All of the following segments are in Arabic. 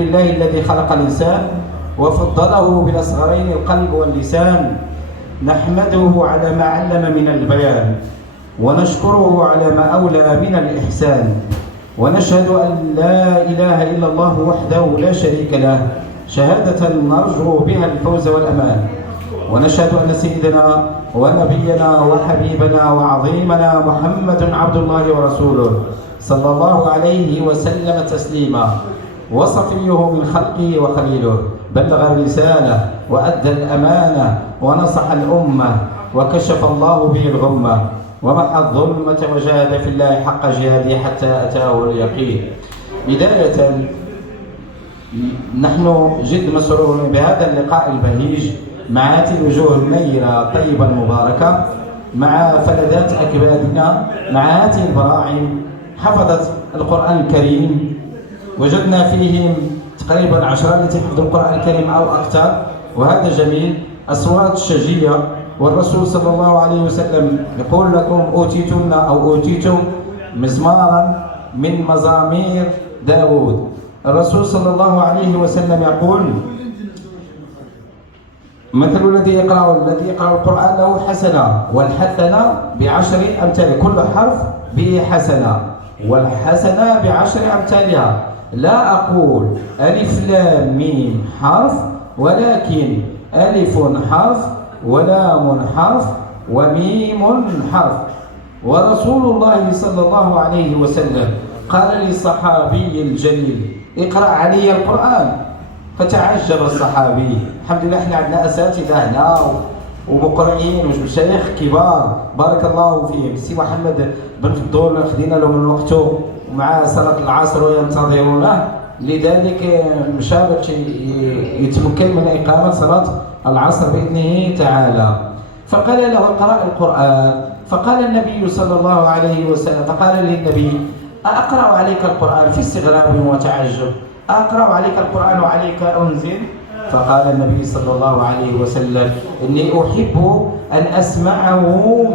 لله الذي خلق الإنسان وفضله بالأصغرين القلب واللسان، نحمده على ما علم من البيان، ونشكره على ما أولى من الإحسان، ونشهد أن لا إله إلا الله وحده لا شريك له شهادة نرجو بها الفوز والأمان، ونشهد أن سيدنا ونبينا وحبيبنا وعظيمنا محمد عبد الله ورسوله صلى الله عليه وسلم تسليما، وصفيه من خلقه وخليله، بلغ الرسالة وأدى الأمانة ونصح الأمة، وكشف الله به الغمة، ومحى الظلمة وجاهد في الله حق جهاده حتى أتاه اليقين. بداية نحن جد مسرورون بهذا اللقاء البهيج مع هذه الوجوه النيرة الطيبة المباركة، مع فلذات أكبادنا، مع هذه البراعم حفظت القرآن الكريم. وجدنا فيهم تقريبا 10 التي حفظوا القرآن الكريم أو أكثر، وهذا جميل. أصوات شجية، والرسول صلى الله عليه وسلم يقول لكم أوتيتن أو أوتيتم مزمارا من مزامير داود. الرسول صلى الله عليه وسلم يقول: مثل الذي يقرأ القرآن له حسنة، والحسنة ب10 أمثالها، كل حرف به حسنة، والحسنة ب10 أمثالها. لا أقول ألف لام ميم حرف، ولكن ألف حرف ولام حرف وميم حرف. ورسول الله صلى الله عليه وسلم قال للصحابي الجليل: اقرأ علي القرآن. فتعجب الصحابي. الحمد لله احنا عندنا أساتذة هنا ومقرئين ومشايخ كبار بارك الله فيهم. السي محمد بن فضول خدينا له من وقته ومع صلاة العصر وينتظرونه، لذلك مشى باش يتمكن من إقامة صلاة العصر بإذنه تعالى. فقال له: اقرأ القرآن. فقال النبي صلى الله عليه وسلم، فقال للنبي: أقرأ عليك القرآن؟ في استغراب وتعجب: أقرأ عليك القرآن وعليك أنزل؟ فقال النبي صلى الله عليه وسلم: إني أحب أن أسمعه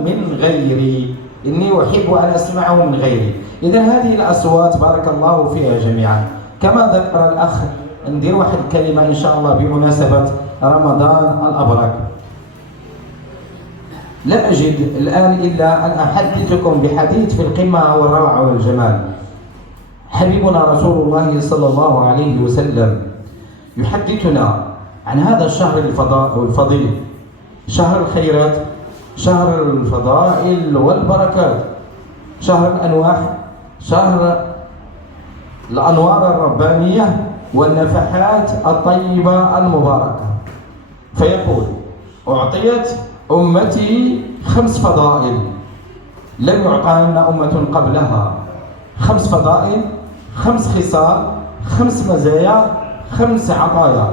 من غيري، إني أحب أن أسمعه من غيري. إذا هذه الأصوات بارك الله فيها جميعا. كما ذكر الأخ، ندير واحد الكلمة إن شاء الله بمناسبة رمضان الأبرك. لا أجد الآن إلا أن أحدثكم بحديث في القمة والروعة والجمال. حبيبنا رسول الله صلى الله عليه وسلم يحدثنا عن هذا الشهر الفضيل، شهر الخيرات، شهر الفضائل والبركات، شهر الأنواح، شهر الأنوار الربانية والنفحات الطيبة المباركة. فيقول: أعطيت أمتي 5 فضائل لم يعطاهن أمة قبلها. 5 فضائل، 5 خصال، 5 مزايا، 5 عطايا.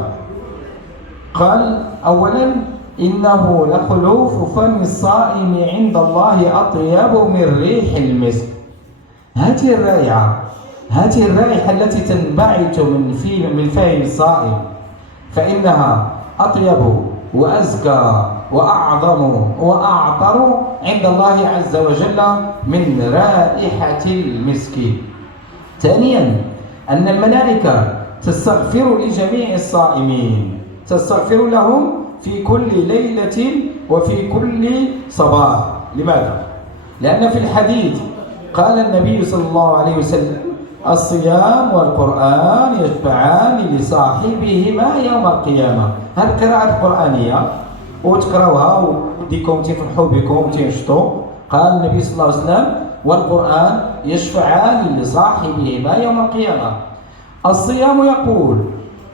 قال: أولا: إنه لخلوف فم الصائم عند الله أطيب من ريح المسك. هذه الرائحة التي تنبعث من فم الصائم، فإنها أطيب وأزكى وأعظم وأعطر عند الله عز وجل من رائحة المسك. ثانيا: أن الملائكة تستغفر لجميع الصائمين، تستغفر لهم في كل ليلة وفي كل صباح. لماذا؟ لأن في الحديث قال النبي صلى الله عليه وسلم: الصيام والقرآن يشفعان لصاحبهما يوم القيامة. هذه القراءة القرآنية وتقراوها وديكم تفرحوا بكم وتنشطوا. قال النبي صلى الله عليه وسلم: والقرآن يشفعان لصاحبهما يوم القيامة. الصيام يقول: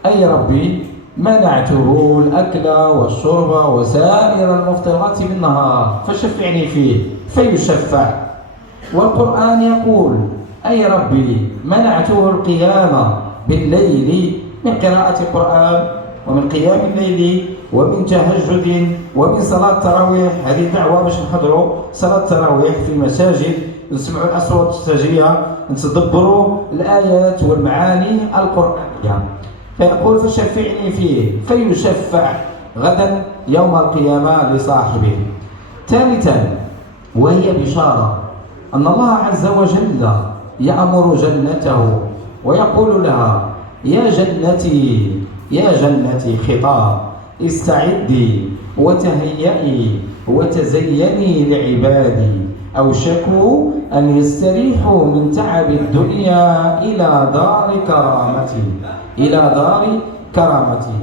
أي ربي منعته الأكل والشرب وسائر المفطرات بالنهار فشفعني فيه فيشفع. والقرآن يقول: أي ربي منعته القيام بالليل من قراءة القرآن ومن قيام الليل ومن تهجد ومن صلاة التراويح. هذه دعوة باش نحضروا صلاة التراويح في المساجد، نسمعوا الأصوات الساجية، نتدبروا الآيات والمعاني القرآنية. فيقول: فشفعني فيه فيشفع غدا يوم القيامة لصاحبه. ثالثا: وهي بشارة أن الله عز وجل يأمر جنته ويقول لها: يا جنتي يا جنتي خطاب استعدي وتهيئي وتزيني لعبادي أوشكوا أن يستريحوا من تعب الدنيا إلى دار كرامتي إلى دار كرامتي.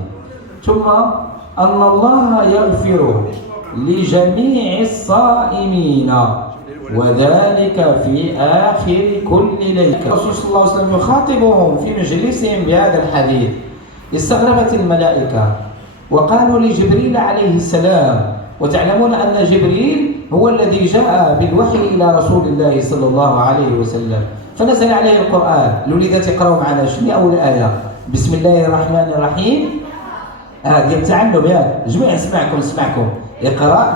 ثم أن الله يغفر لجميع الصائمين وذلك في آخر كل ليلة. الرسول صلى الله عليه وسلم يخاطبهم في مجلسهم بهذا الحديث. استغربت الملائكة وقالوا لجبريل عليه السلام، وتعلمون أن جبريل هو الذي جاء بالوحي إلى رسول الله صلى الله عليه وسلم، فنزل عليه القرآن. الوليدات يقرأوا معنا شنو أول آية؟ بسم الله الرحمن الرحيم. ديال التعلم ياك جميع اسمعكم. اقرأ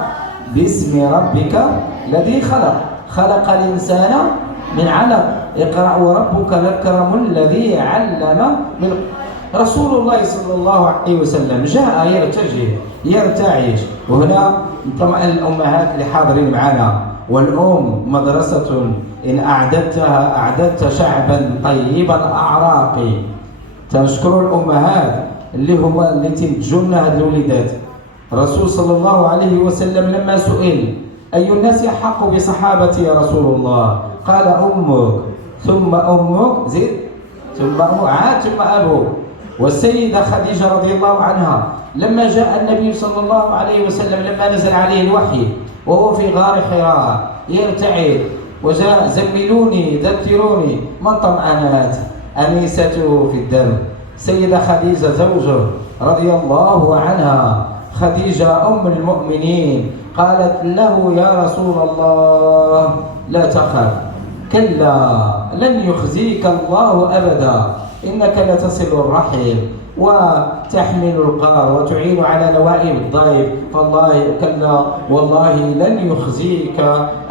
باسم ربك الذي خلق، خلق الإنسان من علق، اقرأ وربك الأكرم الذي علم رسول الله صلى الله عليه وسلم جاء يرتعش. وهنا طبعا الأمهات اللي حاضرين معنا، والأم مدرسة إن أعددتها أعددت شعبا طيب الأعراق. تنشكر الأمهات اللي تنتجونا هاد الوليدات. الرسول صلى الله عليه وسلم لما سئل أي الناس أحق بصحابتي يا رسول الله، قال أمك ثم أمك زيد ثم أمك عاد ثم أبوك. والسيدة خديجة رضي الله عنها لما جاء النبي صلى الله عليه وسلم لما نزل عليه الوحي وهو في غار حراء يرتعد وجاء زملوني ذكروني من طمأنات أنيسته في الدم. سيدة خديجة زوجه رضي الله عنها، خديجة أم المؤمنين، قالت له يا رسول الله لا تخف، كلا لن يخزيك الله أبدا، إنك لتصل الرحم وتحمل القار وتعين على نوائب الضيف، فالله كلا والله لن يخزيك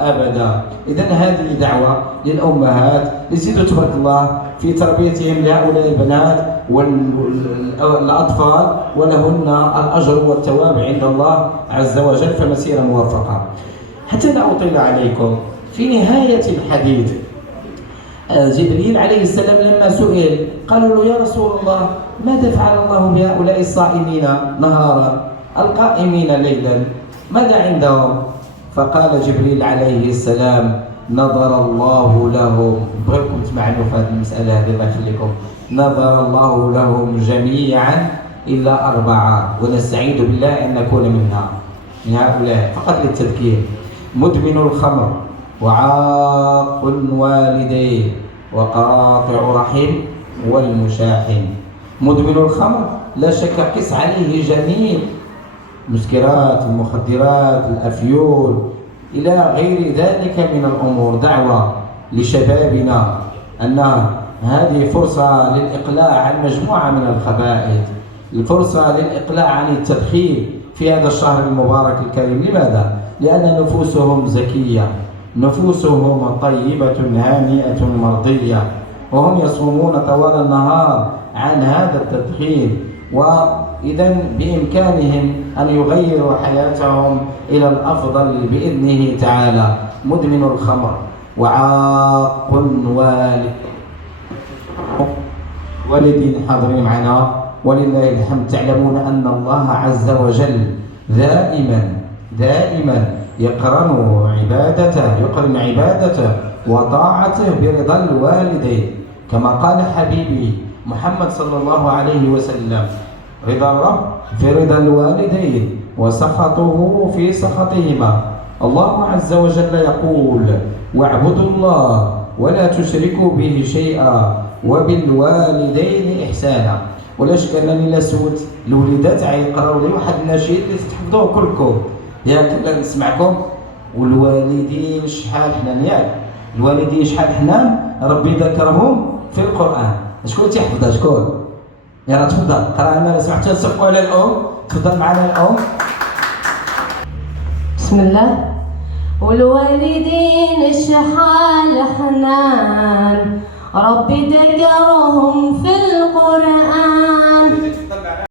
أبدا. إذن هذه دعوة للأمهات يزيدوا تبارك الله في تربيتهم لهؤلاء البنات والأطفال، ولهن الأجر والثواب عند الله عز وجل، فمسيرة موفقة. حتى لا أطيل عليكم، في نهاية الحديث جبريل عليه السلام لما سئل قالوا له يا رسول الله ماذا فعل الله بهؤلاء الصائمين نهارا القائمين ليلا، ماذا عندهم؟ فقال جبريل عليه السلام نظر الله لهم، بغيكم تسمعوا في هذه المسألة هذه الله يخليكم، نظر الله لهم جميعا إلا 4 ونستعيذ بالله أن نكون منها من هؤلاء. فقط للتذكير: مدمن الخمر وعاق والديه وقاطع رحم والمشاحن. مدمن الخمر لا شك قس عليه جميع المسكرات، المخدرات، الأفيول إلى غير ذلك من الأمور. دعوة لشبابنا أن هذه فرصة للإقلاع عن مجموعة من الخبائث، الفرصة للإقلاع عن التدخين في هذا الشهر المبارك الكريم. لماذا؟ لأن نفوسهم زكية، نفوسهم طيبة هانئة مرضية، وهم يصومون طوال النهار عن هذا التدخين، وإذا بإمكانهم أن يغيروا حياتهم إلى الأفضل بإذنه تعالى. مدمن الخمر وعاق والدين حاضرين معنا ولله الحمد. تعلمون أن الله عز وجل دائما يقرن عبادته وطاعته برضا الوالدين، كما قال حبيبي محمد صلى الله عليه وسلم: رضا الرب في رضا الوالدين وسخطه في سخطهما. الله عز وجل يقول: واعبدوا الله ولا تشركوا به شيئا وبالوالدين إحسانا. ولا شك أنني لا سوت الوليدات يقراو لي واحد النشيد اللي تحفظوه كلكم، ياك نسمعكم: والوالدين شحال حنان، ياك الوالدين شحال حنان ربي ذكرهم في القرآن. شكون تيحفظها؟ شكون؟ يلا تفضل قرا لنا. سمعتوا نصفقوا على الأم؟ تفضل معنا الأم. بسم الله. والوالدين شحال حنان ربي ذكرهم في القرآن،